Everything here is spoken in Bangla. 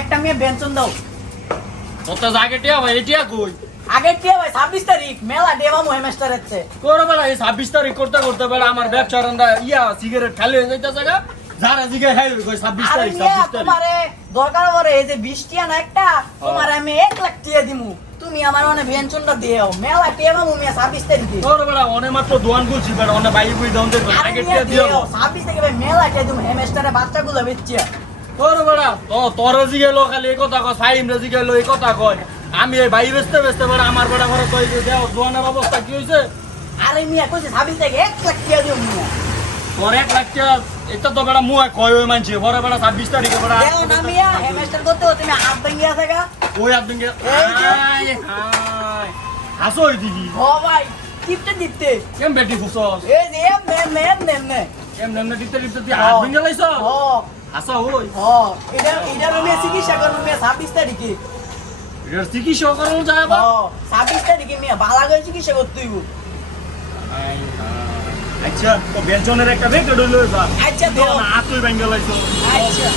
একটা মেয়ে বেঞ্চন দাও। তোর তো টিয়া ভাই এটিয়া কই? আগে কি ভাই ছাব্বিশ তারিখ মেলা দেবা মহিমেস্টার হচ্ছে। করে বেড়া এই ছাব্বিশ তারিখ করতে করতে বেড়া আমার ব্যবসার আন্দা ইয়া সিগারেট খালি হয়ে যাইতেছে গা। যারা জিগে খাই কই ছাব্বিশ তারিখ ছাব্বিশ তারিখ? দরকার পড়ে এই যে বৃষ্টি আনা একটা তোমার আমি এক লাখ টিয়া দিমু। তুমি আমার মানে বেঞ্চনটা দিও মেলা টিয়া মামু মিয়া ছাব্বিশ তারিখে করে বেড়া অনেক মাত্র দোয়ান করছি বেড়া অনেক বাইক বুই দাউন আরে আগে টিয়া দিও। দিও ছাব্বিশ তারিখে ভাই মেলা টিয়া দিমু হেমেস্টারে করে বেড়া তো তোর জিগে লো খালি এই কথা কয় ফাইম রে জিগে লো এই কথা কয়। আমি এই ভাই বেচতে বেচতে বেড়া আমার বেড়া ঘরে কই দোয়ানের অবস্থা কি হইছে? আরে মিয়া কইছে ছাব্বিশ তারিখে এক লাখ টিয়া দিও মিয়া। তোর এক লাখ টাকা এটা তো বেড়া মুয়া কয় ওই মানছে। বড় বেড়া ছাব্বিশ তারিখে বেড়া দেও না মিয়া হেমেস্টার করতে তুমি হাত ভেঙে আছে গা। ওই এই যে। হাসো ওই দিদি। ও ভাই টিপতে টিপতে। কেম বেটি ফুসস এই যে এমনে এমনে এমনে এমনে কেম নেমনে টিপতে টিপতে তুই হাত ভেঙে লাইছ ও হাসা ওই। ও এটা এটা আমি চিকিৎসা করব মিয়া ছাব্বিশ তারিখে। এটার চিকিৎসা করানো যায় বা ও ছাব্বিশ তারিখে মিয়া ভালো করে চিকিৎসা করতে হইব। আচ্ছা তো বেঞ্চনের একটা বেগ লইলো এবার আচ্ছা দেও হাত তুই ভেঙে লাইছ আচ্ছা।